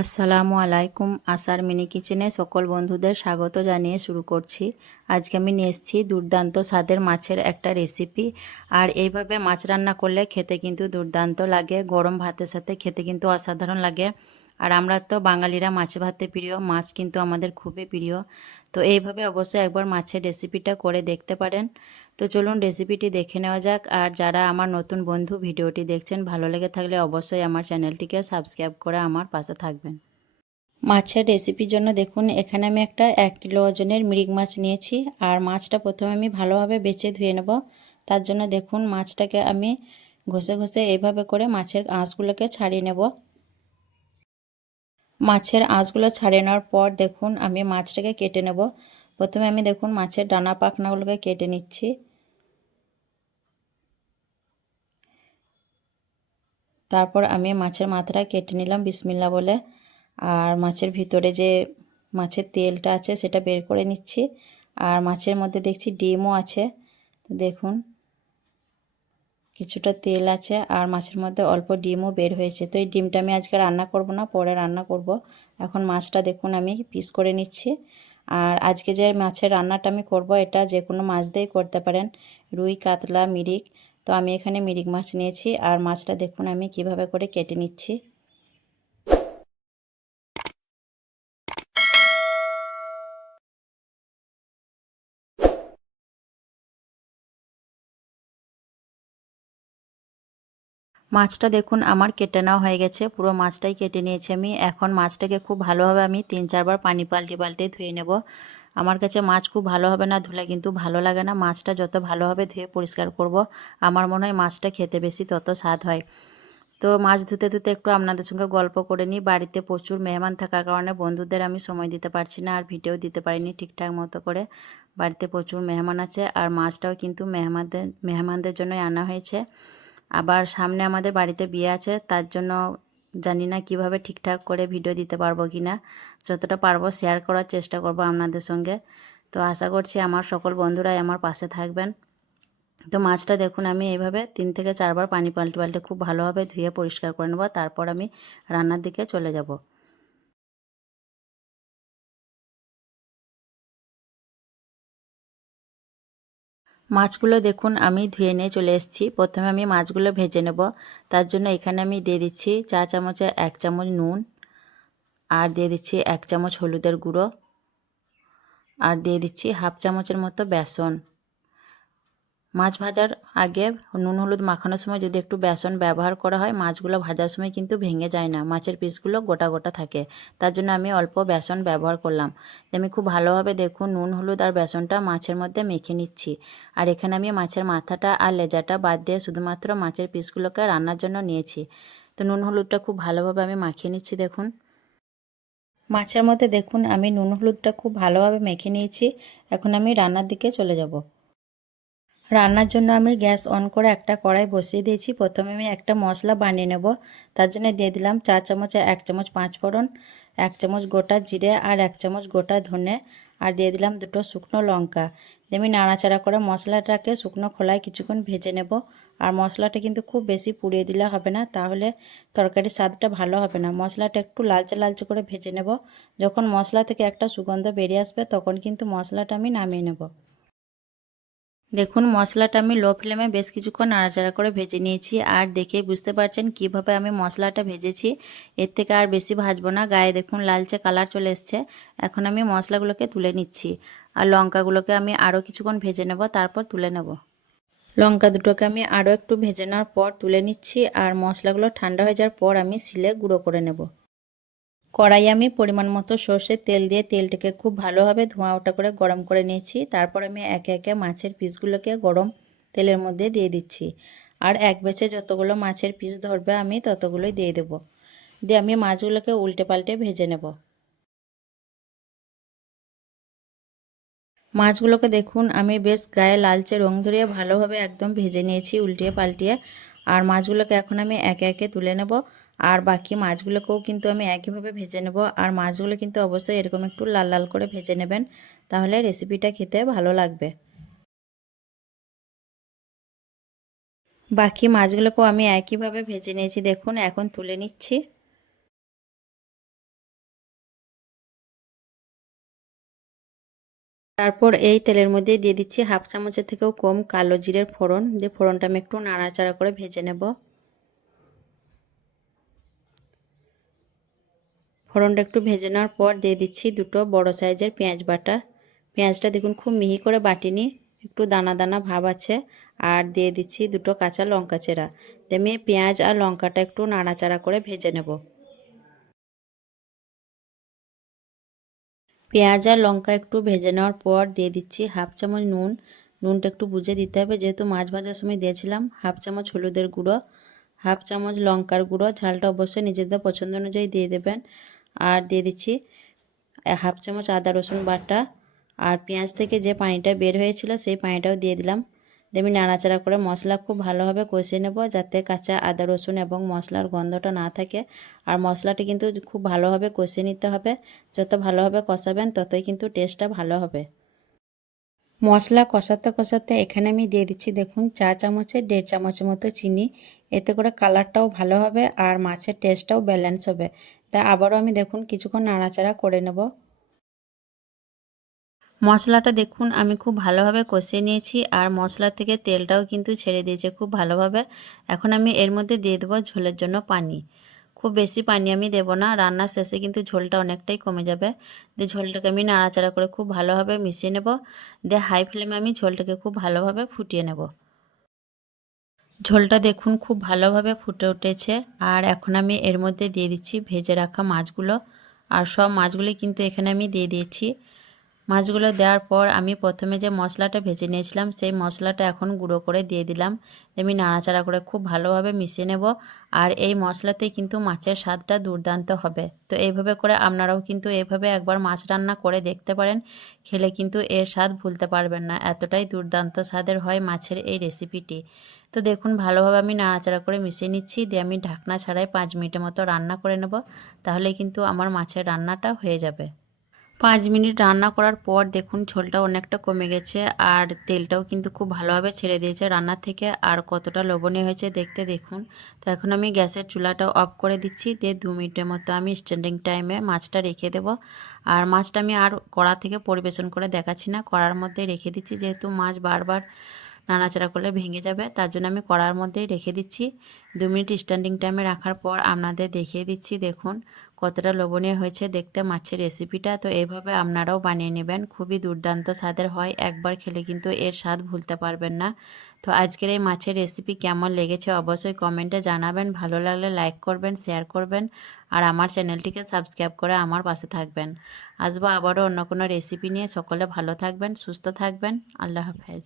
আসসালামু আলাইকুম। আসার মিনি কিচেনে সকল বন্ধুদের স্বাগত জানিয়ে শুরু করছি। আজকে আমি নিয়ে এসেছি দুর্দান্ত স্বাদের মাছের একটা রেসিপি। আর এইভাবে মাছ রান্না করলে খেতে কিন্তু দুর্দান্ত লাগে, গরম ভাতের সাথে খেতে কিন্তু অসাধারণ লাগে। আর আমরা তো বাঙালিরা মাছে ভাতে প্রিয়, মাছ কিন্তু আমাদের খুবই প্রিয়। তো এইভাবে অবশ্যই একবার মাছের রেসিপিটা করে দেখতে পারেন। তো চলুন রেসিপিটি দেখে নেওয়া যাক। আর যারা আমার নতুন বন্ধু ভিডিওটি দেখছেন, ভালো লেগে থাকলে অবশ্যই আমার চ্যানেলটিকে সাবস্ক্রাইব করে আমার পাশে থাকবেন। মাছের রেসিপির জন্য দেখুন এখানে আমি একটা 1 কিলো ওজনের মৃগ মাছ নিয়েছি। আর মাছটা প্রথমে আমি ভালোভাবে বেছে ধুয়ে নেব। তার জন্য দেখুন মাছটাকে আমি ঘষে ঘষে এইভাবে করে মাছের আঁশগুলোকে ছাড়িয়ে নেব। মাছের আঁশগুলো ছাড়িয়ে নেওয়ার পর দেখুন আমি মাছটাকে কেটে নেব। প্রথমে আমি দেখুন মাছের ডানা পাখনাগুলোকে কেটে নিচ্ছি। তারপর আমি মাছের মাথাটা কেটে নিলাম বিসমিল্লাহ বলে। আর মাছের ভিতরে যে মাছের তেলটা আছে সেটা বের করে নিচ্ছি। আর মাছের মধ্যে দেখছি ডিমও আছে। তো দেখুন কিছুটা তেল আছে আর মাছের মধ্যে অল্প ডিমও বের হয়েছে। তো এই ডিমটা আমি আজকে রান্না করব না, পরে রান্না করব। এখন মাছটা দেখুন আমি পিস করে নিচ্ছি। আর আজকে যে মাছের রান্নাটা আমি করব এটা যে কোনো মাছ দিয়েই করতে পারেন, রুই, কাতলা, মিরিক। তো আমি এখানে মিরিক মাছ নিয়েছি। আর মাছটা দেখুন আমি কিভাবে করে কেটে নিচ্ছি। মাছটা দেখুন আমার কেটে নেওয়া হয়ে গেছে, পুরো মাছটাই কেটে নিয়েছি আমি। এখন মাছটাকে খুব ভালোভাবে আমি 3-4 বার পানি পাল্টে পাল্টে ধুয়ে নেব। আমার কাছে মাছ খুব ভালোভাবে না ধুলে কিন্তু ভালো লাগে না। মাছটা যত ভালোভাবে ধুয়ে পরিষ্কার করব, আমার মনে হয় মাছটা খেতে বেশি তত স্বাদ হয়। তো মাছ ধুতে ধুতে একটু আপনাদের সঙ্গে গল্প করে নিই। বাড়িতে প্রচুর মেহমান থাকার কারণে বন্ধুদের আমি সময় দিতে পারছি না, আর ভিডিও দিতে পারিনি ঠিকঠাক মতো করে। বাড়িতে প্রচুর মেহমান আছে আর মাছটাও কিন্তু মেহমানদের জন্যই আনা হয়েছে। আবার সামনে আমাদের বাড়িতে বিয়ে আছে, তার জন্য জানি না কিভাবে ঠিকঠাক করে ভিডিও দিতে পারবো কি না। যতটা পারবো শেয়ার করার চেষ্টা করব আপনাদের সঙ্গে। তো আশা করছি আমার সকল বন্ধুরাই আমার পাশে থাকবেন। তো মাছটা দেখুন আমি এইভাবে 3 থেকে 4 বার পানি পাল্টে পাল্টে খুব ভালোভাবে ধুয়ে পরিষ্কার করে নেব। তারপর আমি রান্নার দিকে চলে যাব। মাছগুলো দেখুন আমি ধুয়ে নিয়ে চলে এসেছি। প্রথমে আমি মাছগুলো ভেজে নেব। তার জন্য এখানে আমি দিয়ে দিচ্ছি চা চামচে 1 চামচ নুন, আর দিয়ে দিচ্ছি 1 চামচ হলুদের গুঁড়ো, আর দিয়ে দিচ্ছি হাফ চামচের মতো বেসন। মাছ ভাজার আগে নুন হলুদ মাখানোর সময় যদি একটু বেসন ব্যবহার করা হয়, মাছগুলো ভাজার সময় কিন্তু ভেঙে যায় না, মাছের পিসগুলো গোটা গোটা থাকে। তার জন্য আমি অল্প বেসন ব্যবহার করলাম। আমি খুব ভালোভাবে দেখুন নুন হলুদ আর বেসনটা মাছের মধ্যে মেখে নিচ্ছি। আর এখানে আমি মাছের মাথাটা আর লেজাটা বাদ দিয়ে শুধুমাত্র মাছের পিসগুলোকে রান্নার জন্য নিয়েছি। তো নুন হলুদটা খুব ভালোভাবে আমি মাখিয়ে নিচ্ছি। দেখুন মাছের মধ্যে দেখুন আমি নুন হলুদটা খুব ভালোভাবে মেখে নিয়েছি। এখন আমি রান্নার দিকে চলে যাব। রান্নার জন্য আমি গ্যাস অন করে একটা কড়াই বসিয়ে দিয়েছি। প্রথমে আমি একটা মশলা বানিয়ে নেব। তার জন্য দিয়ে দিলাম 4 চামচে 1 চামচ 5 ফোড়ন, 1 চামচ গোটা জিরে আর 1 চামচ গোটা ধনে, আর দিয়ে দিলাম 2টো শুকনো লঙ্কা। দিয়ে আমি নাড়াচাড়া করে মশলাটাকে শুকনো খোলায় কিছুক্ষণ ভেজে নেব। আর মশলাটা কিন্তু খুব বেশি পুড়িয়ে দিলে হবে না, তাহলে তরকারির স্বাদটা ভালো হবে না। মশলাটা একটু লালচে লালচে করে ভেজে নেব। যখন মশলা থেকে একটা সুগন্ধ বেরিয়ে আসবে তখন কিন্তু মশলাটা আমি নামিয়ে নেব। দেখুন মশলাটা আমি লো ফ্লেমে বেশ কিছুক্ষণ নাড়াচাড়া করে ভেজে নিয়েছি। আর দেখেই বুঝতে পারছেন কিভাবে আমি মশলাটা ভেজেছি। এর থেকে আর বেশি ভাজবো না। গায়ে দেখুন লালচে কালার চলে এসছে। এখন আমি মশলাগুলোকে তুলে নিচ্ছি। আর লঙ্কাগুলোকে আমি আরও কিছুক্ষণ ভেজে নেব, তারপর তুলে নেব। লঙ্কা দুটোকে আমি আরও একটু ভেজে নেওয়ার পর তুলে নিচ্ছি। আর মশলাগুলো ঠান্ডা হয়ে যাওয়ার পর আমি শিলে গুঁড়ো করে নেব। কড়াইয়ে আমি পরিমাণ মতো সর্ষের তেল দিয়ে তেলটাকে খুব ভালোভাবে ধোঁয়া ওঠা করে গরম করে নিয়েছি। তারপর আমি একে একে মাছের পিসগুলোকে গরম তেলের মধ্যে দিয়ে দিচ্ছি। আর এক বেচে যতগুলো মাছের পিস ধরবে আমি ততগুলোই দিয়ে দেব। দিয়ে আমি মাছগুলোকে উল্টে পাল্টে ভেজে নেব। মাছগুলোকে দেখুন আমি বেশ গায়ে লালচে রং ধরিয়ে ভালোভাবে একদম ভেজে নিয়েছি উল্টিয়ে পাল্টিয়ে। আর মাছগুলোকে এখন আমি একে একে তুলে নেব। আর বাকি মাছগুলোকেও কিন্তু আমি একইভাবে ভেজে নেব। আর মাছগুলো কিন্তু অবশ্যই এরকম একটু লাল লাল করে ভেজে নেবেন, তাহলে রেসিপিটা খেতে ভালো লাগবে। বাকি মাছগুলোকেও আমি একইভাবে ভেজে নিয়েছি। দেখুন এখন তুলে নিচ্ছি। তারপর এই তেলের মধ্যে দিয়ে দিচ্ছি হাফ চামচের থেকেও কম কালো জিরের ফোড়ন, দিয়ে ফোড়নটা আমি একটু নাড়াচাড়া করে ভেজে নেব। ফোড়নটা একটু ভেজে নেওয়ার পর দিয়ে দিচ্ছি দুটো বড় সাইজের পেঁয়াজ বাটা। পেঁয়াজটা দেখুন খুব মিহি করে বাটিনি, একটু দানা দানা ভাব আছে। আর দিয়ে দিচ্ছি দুটো কাঁচা লঙ্কা চেরা। দিয়ে আমি পেঁয়াজ আর লঙ্কাটা একটু নাড়াচাড়া করে ভেজে নেব। পেঁয়াজ আর লঙ্কা একটু ভেজে নেওয়ার পর দিয়ে দিচ্ছি হাফ চামচ নুন। নুনটা একটু বুঝে দিতে হবে, যেহেতু মাছ ভাজার সময় দিয়েছিলাম। হাফ চামচ হলুদের গুঁড়ো, হাফ চামচ লঙ্কার গুঁড়ো, ঝালটা অবশ্যই নিজেদের পছন্দ অনুযায়ী দিয়ে দেবেন। আর দিয়ে দিচ্ছি হাফ চামচ আদা রসুন বাটা। আর পেঁয়াজ থেকে যে পানিটা বের হয়েছিল সেই পানিটাও দিয়ে দিলাম। দিয়ে আমি নাড়াচাড়া করে মশলা খুব ভালোভাবে কষিয়ে নেব, যাতে কাঁচা আদা রসুন এবং মশলার গন্ধটা না থাকে। আর মশলাটি কিন্তু খুব ভালোভাবে কষিয়ে নিতে হবে। যত ভালোভাবে কষাবেন ততই কিন্তু টেস্টটা ভালো হবে। মশলা কষাতে কষাতে এখানে আমি দিয়ে দিচ্ছি দেখুন চা চামচে 1.5 চামচের মতো চিনি। এতে করে কালারটাও ভালো হবে আর মাছের টেস্টটাও ব্যালেন্স হবে। তা আবারও আমি দেখুন কিছুক্ষণ নাড়াচাড়া করে নেব। মশলাটা দেখুন আমি খুব ভালোভাবে কষিয়ে নিয়েছি আর মশলা থেকে তেলটাও কিন্তু ছেড়ে দিয়েছে খুব ভালোভাবে। এখন আমি এর মধ্যে দিয়ে দেবো ঝোলের জন্য পানি। খুব বেশি পানি আমি দেব না, রান্নার শেষে কিন্তু ঝোলটা অনেকটাই কমে যাবে। দিয়ে ঝোলটাকে আমি নাড়াচাড়া করে খুব ভালোভাবে মিশিয়ে নেব। দিয়ে হাই ফ্লেমে আমি ঝোলটাকে খুব ভালোভাবে ফুটিয়ে নেব। ঝোলটা দেখুন খুব ভালোভাবে ফুটে উঠেছে। আর এখন আমি এর মধ্যে দিয়ে দিচ্ছি ভেজে রাখা মাছগুলো। আর সব মাছগুলি কিন্তু এখানে আমি দিয়ে দিয়েছি। মাছগুলো দেওয়ার পর আমি প্রথমে যে মশলাটা ভেজে নিয়েছিলাম সেই মশলাটা এখন গুঁড়ো করে দিয়ে দিলাম। আমি নাড়াচাড়া করে খুব ভালোভাবে মিশিয়ে নেব। আর এই মশলাতেই কিন্তু মাছের স্বাদটা দুর্দান্ত হবে। তো এইভাবে করে আপনারাও কিন্তু এইভাবে একবার মাছ রান্না করে দেখতে পারেন। খেলে কিন্তু এর স্বাদ ভুলতে পারবেন না, এতটাই দুর্দান্ত স্বাদের হয় মাছের এই রেসিপিটি। তো দেখুন ভালোভাবে আমি নাড়াচাড়া করে মিশিয়ে নিচ্ছি, দিয়ে আমি ঢাকনা ছাড়াই 5 মিনিটের মতো রান্না করে নেব। তাহলে কিন্তু আমার মাছের রান্নাটা হয়ে যাবে। 5 মিনিট রান্না করার পর দেখুন ঝোলটা অনেকটা কমে গেছে আর তেলটাও কিন্তু খুব ভালোভাবে ছেড়ে দিয়েছে রান্না থেকে। আর কতটা লোভনীয় হয়েছে দেখতে দেখুন। তো এখন আমি গ্যাসের চুলাটা অফ করে দিচ্ছি, দিয়ে 2 মিনিটের মতো আমি স্ট্যান্ডিং টাইমে মাছটা রেখে দেব। আর মাছটা আমি আর কড়া থেকে পরিবেশন করে দেখাচ্ছি না, কড়ার মধ্যে রেখে দিচ্ছি, যেহেতু মাছ বারবার নাড়াচাড়া করলে ভেঙে যাবে, তার জন্য আমি কড়ার মধ্যেই রেখে দিচ্ছি। 2 মিনিট স্ট্যান্ডিং টাইমে রাখার পর আপনাদের দেখিয়ে দিচ্ছি দেখুন কতটা লোভনীয় হয়েছে দেখতে মাছের রেসিপিটা। তো এইভাবে আপনারাও বানিয়ে নেবেন, খুবই দুর্দান্ত স্বাদের হয়, একবার খেলে কিন্তু এর স্বাদ ভুলতে পারবেন না। তো আজকের এই মাছের রেসিপি কেমন লেগেছে অবশ্যই কমেন্টে জানাবেন। ভালো লাগলে লাইক করবেন, শেয়ার করবেন আর আমার চ্যানেলটিকে সাবস্ক্রাইব করে আমার পাশে থাকবেন। আসবো আবারও অন্য কোনো রেসিপি নিয়ে। সকলে ভালো থাকবেন, সুস্থ থাকবেন। আল্লাহ হাফেজ।